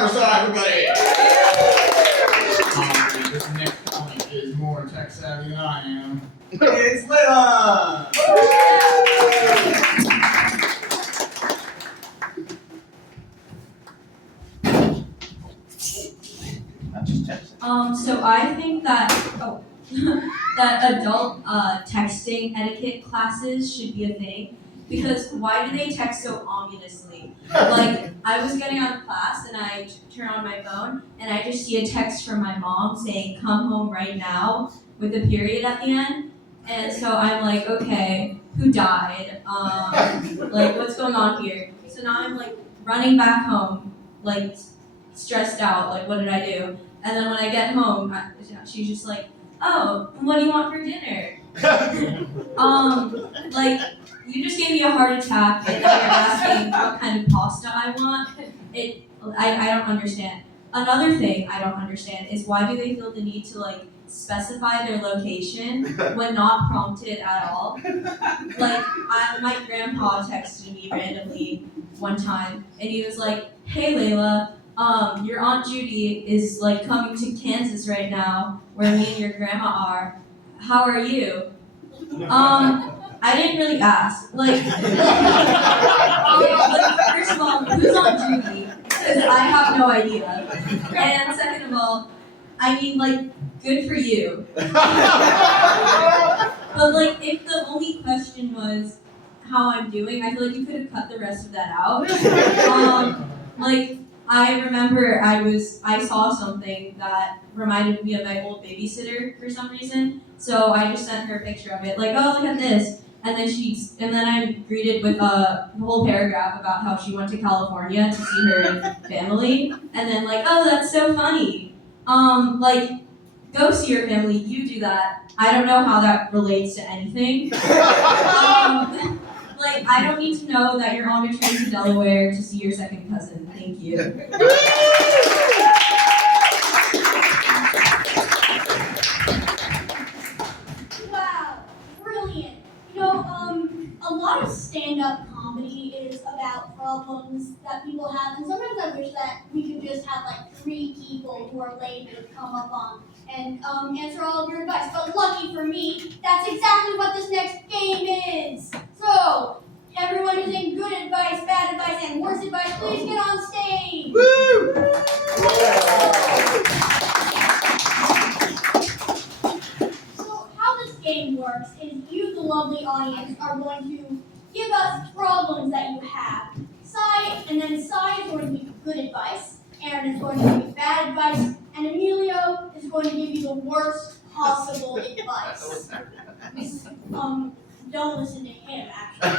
Harvest, everybody! This next comic is more tech savvy than I am. It's Layla! I'm just texting. So I think that that adult texting etiquette classes should be a thing, because why do they text so ominously? Like, I was getting out of class and I turn on my phone and I just see a text from my mom saying, "Come home right now," with a period at the end. And so I'm like, okay, who died? Like, what's going on here? So now I'm like running back home, like stressed out, like, what did I do? And then when I get home, she's just like, "Oh, what do you want for dinner?" Like, you just gave me a heart attack and now you're asking what kind of pasta I want. I don't understand. Another thing I don't understand is, why do they feel the need to like specify their location when not prompted at all? Like, my grandpa texted me randomly one time and he was like, "Hey Layla, your Aunt Judy is like coming to Kansas right now, where me and your grandma are. How are you?" I didn't really ask. Like, first of all, who's Aunt Judy? Because I have no idea. And second of all, I mean, like, good for you. But like, if the only question was how I'm doing, I feel like you could have cut the rest of that out. Like, I remember I saw something that reminded me of my old babysitter for some reason. So I just sent her a picture of it, like, "Oh, look at this." And then I'm greeted with a whole paragraph about how she went to California to see her family. And then like, "Oh, that's so funny. Like, go see your family, you do that." I don't know how that relates to anything. Like, I don't need to know that you're on a train to Delaware to see your second cousin. Thank you. Wow, brilliant. You know, a lot of stand-up comedy is about problems that people have, and sometimes I wish that we could just have like 3 people who are lame to come up on and answer all of your advice. But lucky for me, that's exactly what this next game is. So, everyone who's in good advice, bad advice, and worse advice, please get on stage. Woo! So how this game works is you, the lovely audience, are going to give us problems that you have. And then Sai is going to give you good advice, Aaron is going to give you bad advice, and Emilio is going to give you the worst possible advice. Don't listen to him, actually.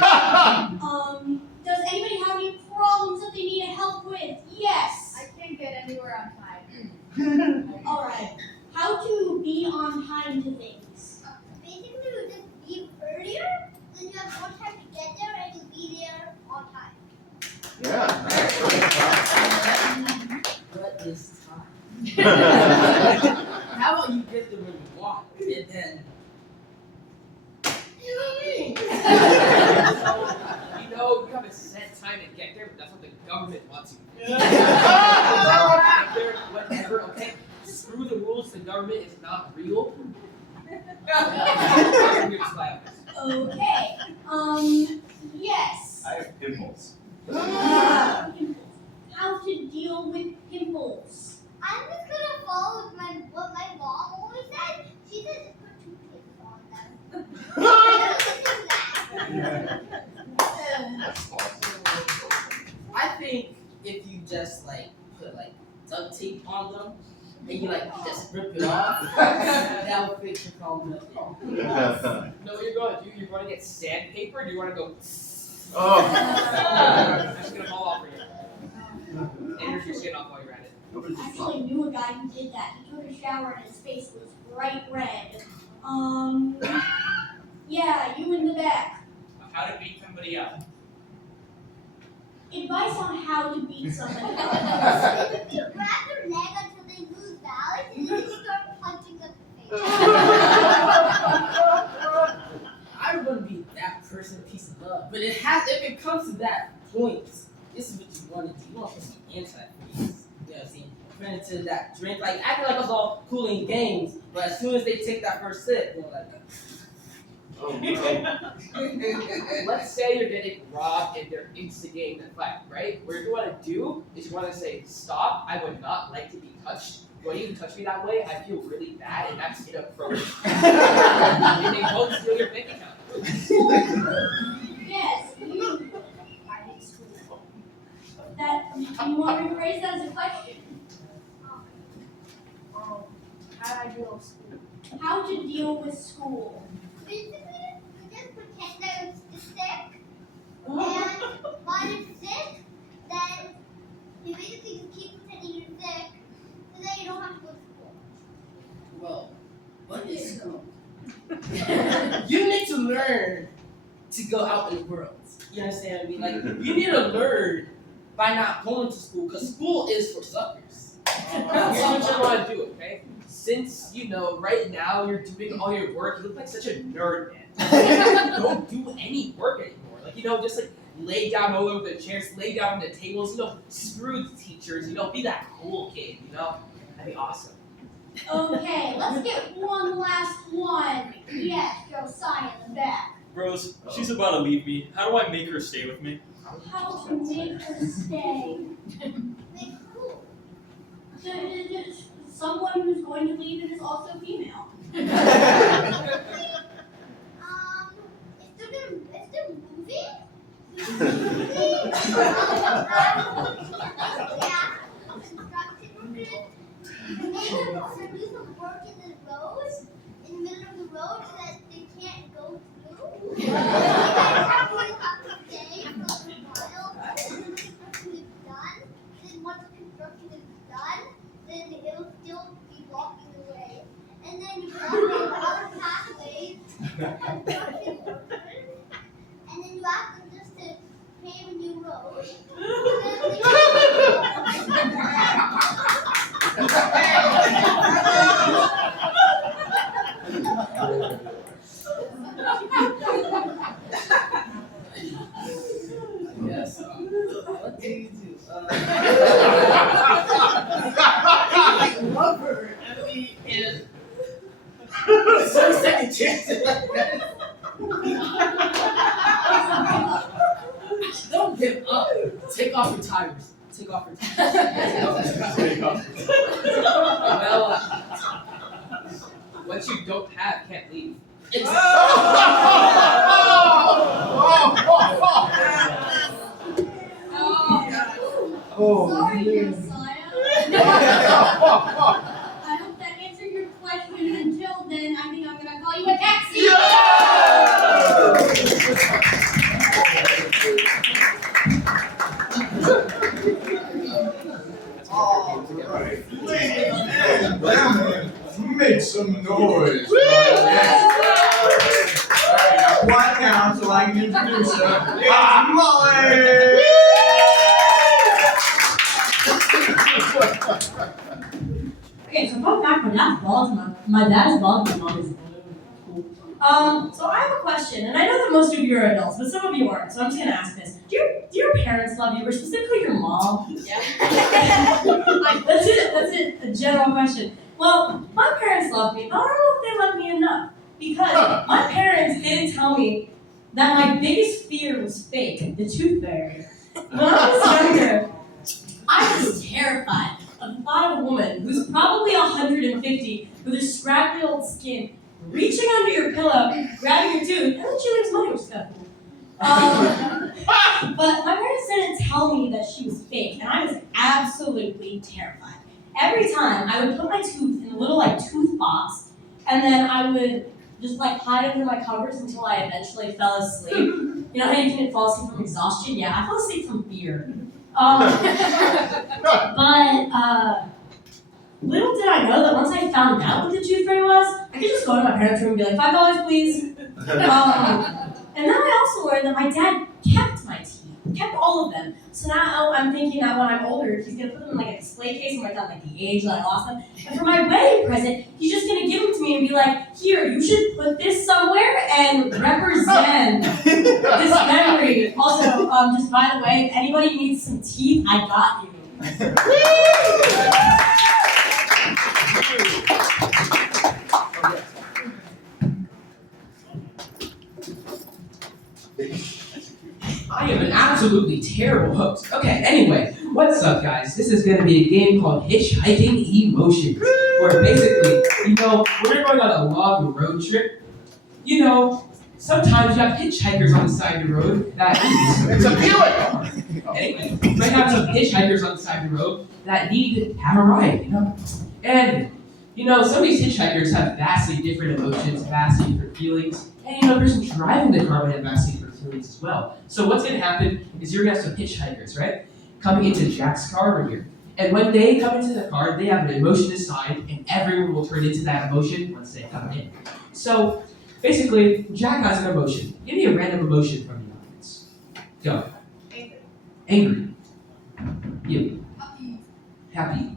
Does anybody have any problems that they need help with? Yes. I can't get anywhere on time. All right. How to be on time to things? Basically, you just leave earlier, then you have more time to get there, and you'll be there on time. Yeah. What is time? How about you get there when you want, and then you know what I mean? You know, you have a set time to get there, but that's what the government wants you to do. Get there, whatever, okay? Screw the rules, the government is not real. Okay. Yes. I have pimples. Pimples. How to deal with pimples. I'm just gonna follow what my mom always said. She says put toothpaste on them. I think if you just like put like duct tape on them and you just rip it off, that would fix your problem. No, what you're going to do, you're going to get sandpaper, and you want to go. Oh. I'm just going to fall off for you. And your skin off while you're at it. I actually knew a guy who did that. He took a shower and his face was bright red. Yeah, you in the back. How to beat somebody up. Advice on how to beat somebody up. You grab their leg until they lose balance, and then you start punching them in the face. I'm gonna be that person a piece of love, but if it comes to that point, this is what you want to do. You want to be anti-police. Yeah. friend into that drink, like acting like it's all cool and games. But as soon as they take that first sip, they're like, Oh, let's say you're getting robbed and they're instigating the fight, right? What you want to do is you want to say, stop, I would not like to be touched. When you touch me that way, I feel really bad, and that's inappropriate. And they won't steal your bank account. Yes, you. That, you want to rephrase that as a question? How do I deal with school? How to deal with school? Basically, you just pretend that it's sick, and when it's sick, then you basically just keep pretending you're sick, so then you don't have to go to school. well, what is school? You need to learn to go out in the world. You understand what I mean? Like, you need to learn by not going to school, because school is for suckers. Here's what you want to do, okay? Since, you know, right now you're doing all your work, you look like such a nerd, man. Don't do any work anymore. Like, you know, just like lay down all over the chairs, lay down on the tables, you know, screw the teachers, you know, be that cool kid, you know? That'd be awesome. Okay, let's get one last one. Yes, Josiah in the back. Rose, she's about to leave me. How do I make her stay with me? How to make her stay? Make school. Someone who's going to leave and is also female. If they're moving, and do some work in the road, in the middle of the road, so that they can't go through. They have to stay for a while, and then the construction is done. Then once the construction is done, then it'll still be blocking the way. And then you walk on the other pathways, construction workers, and then you ask them just to pave a new road. Yes. What do you do? I love her. I mean, and second chances like that. Don't give up. Take off your tires. Take off your tires. Well, what you don't have can't leave. Sorry, Josiah. I hope that answered your question. Until then, I think I'm gonna call you a taxi. Alright, ladies and gentlemen, make some noise. Alright, now quiet down so I can introduce her. It's Molly! Okay, so fun fact, my dad's bald, my dad is bald, my mom is blue. So I have a question, and I know that most of you are adults, but some of you aren't, so I'm just gonna ask this. Do your parents love you, or specifically your mom? Yeah. That's it, a general question. Well, my parents love me, but I don't know if they love me enough, because my parents didn't tell me that my biggest fear was fake, the tooth fairy. When I was younger, I was terrified of the thought of a woman who's probably 150 with a scrappy old skin reaching under your pillow, grabbing your tooth, and then she leaves money, which is kind of cool. But my parents didn't tell me that she was fake, and I was absolutely terrified. Every time I would put my tooth in a little tooth box, and then I would just hide under my covers until I eventually fell asleep. You know how you can fall asleep from exhaustion? Yeah, I fell asleep from fear. Little did I know that once I found out what the tooth fairy was, I could just go to my parents' room and be like, $5, please. And then I also learned that my dad kept my teeth, kept all of them. So now I'm thinking that when I'm older, he's gonna put them in a display case and write down the age that I lost them. And for my wedding present, he's just gonna give them to me and be like, here, you should put this somewhere and represent this memory. Also, just by the way, if anybody needs some teeth, I got you. I am an absolutely terrible host. Okay, anyway, what's up, guys? This is going to be a game called Hitchhiking Emotions, where basically, when you're going on a long road trip, sometimes you have hitchhikers on the side of the road that It's a Buick! Anyway, you might have some hitchhikers on the side of the road that need to have a ride, And, some of these hitchhikers have vastly different emotions, vastly different feelings, and, the person driving the car might have vastly different feelings as well. So what's going to happen is you're going to have some hitchhikers, right, coming into Jack's car over here. And when they come into the car, they have an emotion aside, and everyone will turn into that emotion once they come in. So, basically, Jack has an emotion. Give me a random emotion from the audience. Go. Angry. You. Happy.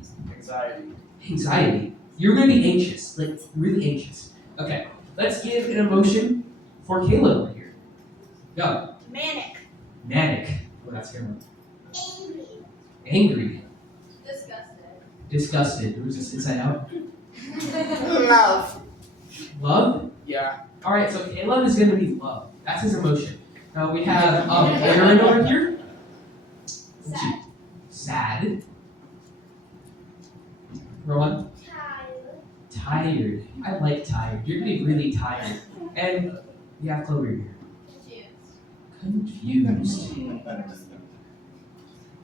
Anxiety. You're going to be anxious, like really anxious. Okay, let's give an emotion for Caleb over here. Go. Manic. Manic. Oh, that's good. Angry. Angry. Disgusted. Disgusted. Who's this inside out? Love. Love? Yeah. Alright, so Caleb is going to be love. That's his emotion. Now we have Aaron over here. Sad. Sad. Rowan? Tired. Tired. I like tired. You're going to be really tired. And we have Chloe here. Confused.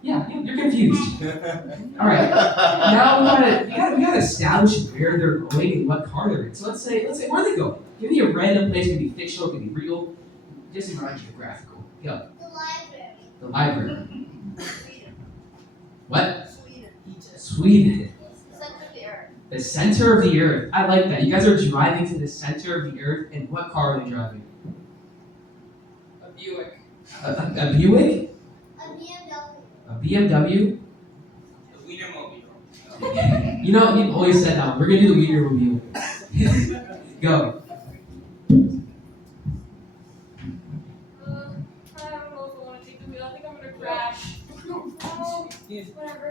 Yeah, you're confused. Alright. Now we gotta establish where they're going and what car they're in. So let's say where are they going? Give me a random place, it can be fictional, it can be real. Just not geographical. Go. The library. The library. What? Sweden. Sweden. Center of the earth. The center of the earth. I like that. You guys are driving to the center of the earth, and what car are they driving? A Buick. A Buick? A BMW. A BMW? The Wienermobile. You've always said that. We're gonna do the Wienermobile. Go. I don't know if I want to take the wheel. I think I'm gonna crash. Oh, whatever.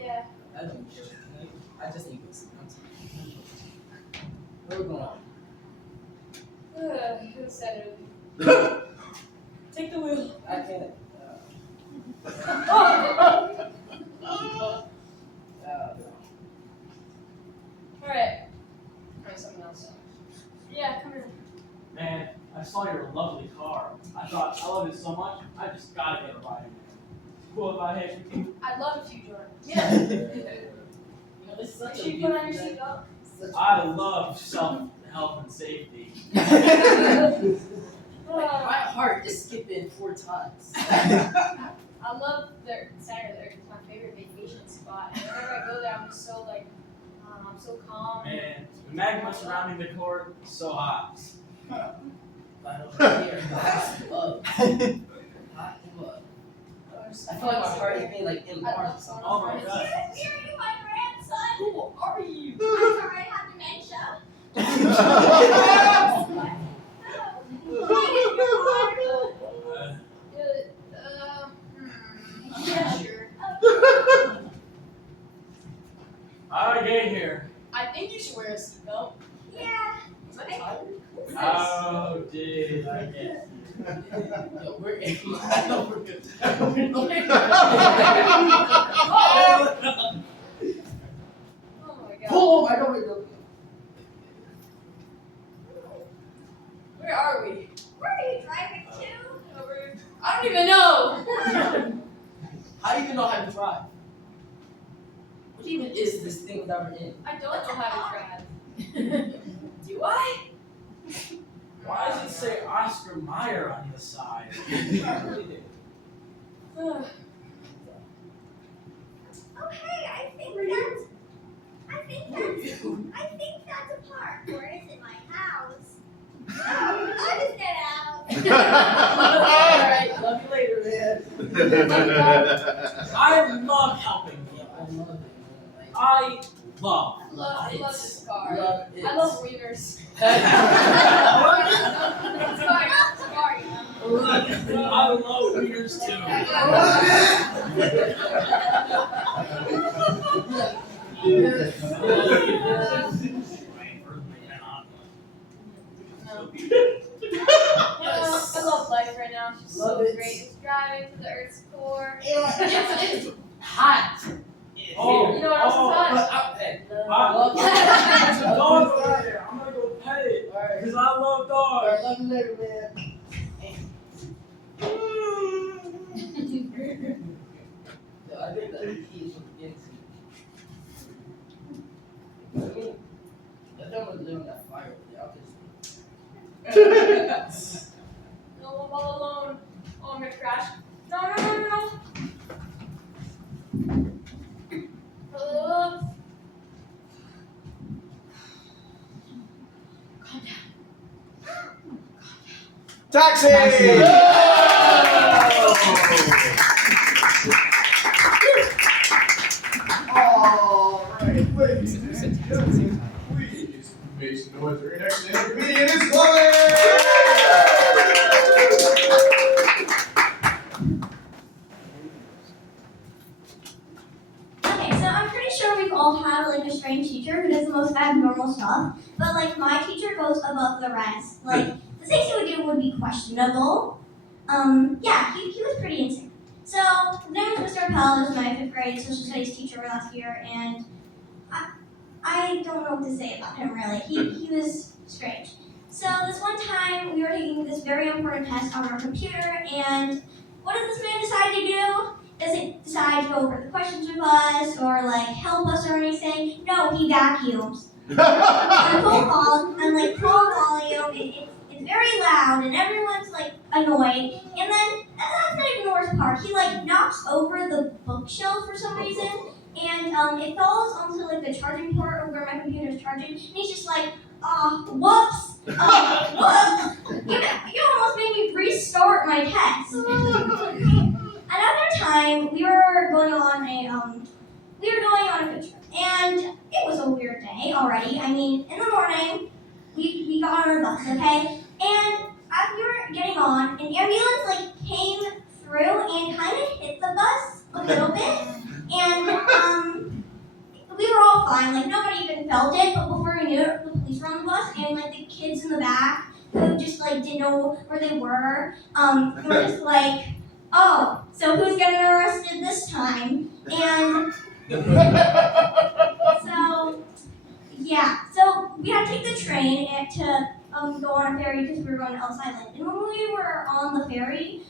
Yeah. I just need this. Where we going? Who said it? Take the wheel. I can't. Alright. Try something else. Yeah, come here. Man, I saw your lovely car. I thought, I love it so much, I just gotta get a ride in it. Cool if I hit you? I'd love if you joined. It's such Make a sure you put on your beautiful seatbelt. thing. I love self-help and safety. My heart is skipping 4 times. I love their center there. It's my favorite vacation spot. And whenever I go there, I'm just so I'm so calm. Man, the magma surrounding the court is so hot. Right over here, hot and love. Hot and love. I feel like my heart is being like enlarged or something. Oh my god. You're my grandson. Who are you? I'm sorry, I have dementia. Yeah, sure. How'd I get here? I think you should wear a seatbelt. Yeah. Is that tired? How did I get here? Yo, we're in. I know we're good. Oh my god. Pull over, I know we're good. Where are we? Where are you driving to? Over. I don't even know. How do you even know how to drive? What even is this thing that we're in? I don't know how to drive. Do I? Why does it say Oscar Mayer on the side? Oh, hey, I think that's a park. Or is it my house? Oh, I'll just get out. Alright, love you later, man. I love helping people. I love it. I love. I love this car. Love it. I love Weavers. I love readers too. Yes. I love life right now. It's Love so it. great. It's driving to the Earth's core. It's hot. Oh, You know what else is hot? But out there. There's a dog over there. I'm gonna go pet it. Alright. Because I love dogs. Alright, love you later, man. Yo, I think that he is from the beginning. I don't want to live in that fire over there. I'll just. No, I'm all alone. Oh, I'm gonna crash. No, no, no, no, no. Taxi! Alright, ladies and gentlemen, please make some noise for your next comedian is Chloe! Okay, so I'm pretty sure we've all had like a strange teacher who does the most abnormal stuff, but like my teacher goes above the rest. Like the things he would do would be questionable. Yeah, he was pretty insane. So his name was Mr. Appel. He was my 5th grade social studies teacher last year, and I don't know what to say about him really. He was strange. So this one time we were taking this very important test on our computer, and what does this man decide to do? Doesn't decide to go over the questions with us or like help us or anything. No, he vacuums. On full volume. It's very loud and everyone's like annoyed. And then that's not even the worst part. He like knocks over the bookshelf for some reason, and it falls onto like the charging port of where my computer's charging. And he's just like, whoops. Whoops. You almost made me restart my test. Another time, we were going on a field trip, and it was a weird day already. I mean, in the morning, we got on our bus, okay? And as we were getting on, an ambulance like came through and kind of hit the bus a little bit, and we were all fine. Like nobody even felt it, but before we knew it, the police were on the bus, and like the kids in the back who just like didn't know where they were just like, oh, so who's getting arrested this time? And so we had to take the train to go on a ferry because we were going to Ellis Island. And when we were on the ferry,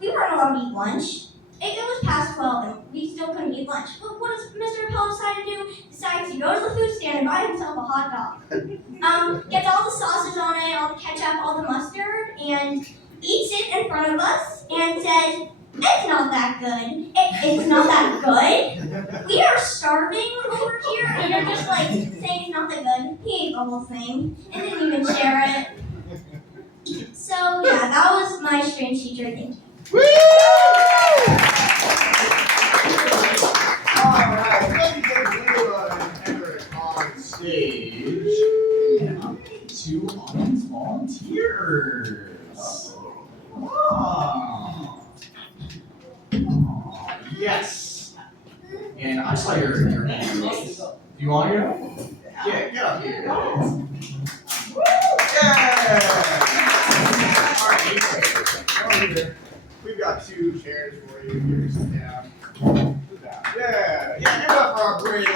we weren't allowed to eat lunch. It was past 12 and we still couldn't eat lunch. But what does Mr. Appel decide to do? Decides to go to the food stand and buy himself a hot dog. Gets all the sauces on it, all the ketchup, all the mustard, and eats it in front of us and says, it's not that good. It's not that good. We are starving over here and you're just like saying it's not that good. He ate the whole thing and didn't even share it. So yeah, that was my strange teacher. Thank you. Woo! Alright, ladies and gentlemen, Henrik on stage. Two audience volunteers. Yes. And I saw your hand. Do you want to go? Yeah, get up here. Yeah. All right, we've got 2 chairs for you. Here, sit down. Yeah, give it up for our great